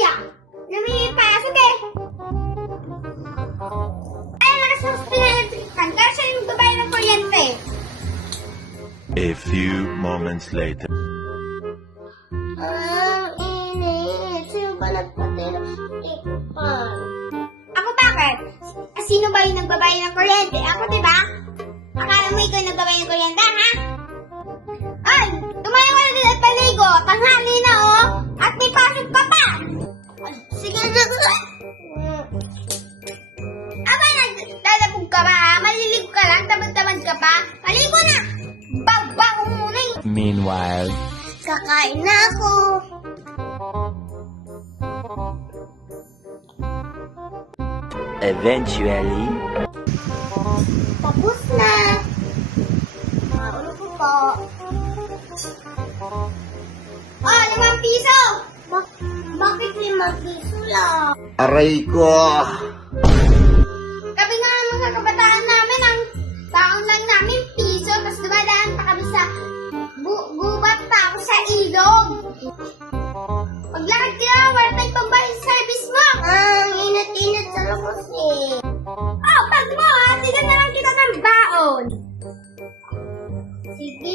kuya. Namipasok eh. Ay, lakas ng electric fan. Kaya siya yung magbabayad ng kuryente. A few moments later. Init. Sino ba nagpatay ng electric fan? Ako bakit? Sino ba yung nagbabayad ng kuryente? Ako, diba? Akala mo ikaw yung nagbabayad ng kuryente, ha? Ay, tumayo ka na din at paligo. Tanghali na, oh. At may pasok ka pa. Sige na. Aba, naglalabog ka ba, ha? Maliligo ka lang, tamad-tamad ka pa. Maligo na. Bago muna eh. Meanwhile, Kakain na ako. eventually, Tapos na. Ulo ko po. Oh, 5 piso. Bakit 5 piso lang? aray ko! Kami nga mga kabataan namin, ang taon lang namin piso, tapos dumadaan pa kami sa gubat pa ako sa ilog. Paglakad ka, wala tayong pambayad sa service mo. Ang inat-inat sa labas eh. Oh, pag mo ha, tignan na lang kita ng baon. Sige.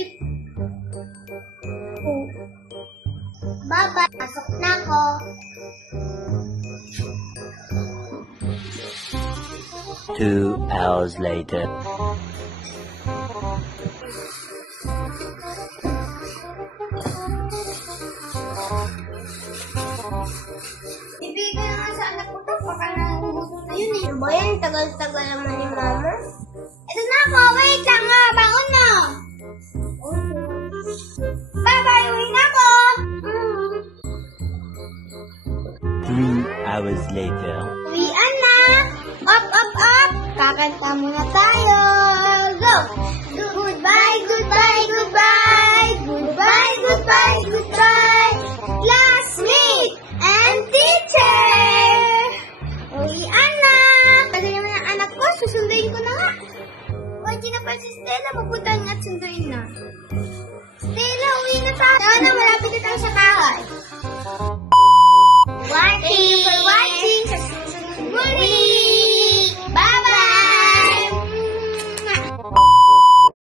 Oh. Bye-bye. Pasok na ako. Two hours later. Ibigay nga sa anak ko to, baka nagugutom na yun eh. Ano ba yan? Tagal-tagal naman ni mama. Ito na ako, wait lang nga, baon na. Bye-bye, uwi na ako. 3 hours later. Uwian na. Up, up, up. Kakanta muna tayo. Go. Goodbye, goodbye, goodbye. Goodbye, goodbye, goodbye. Classmate and teacher.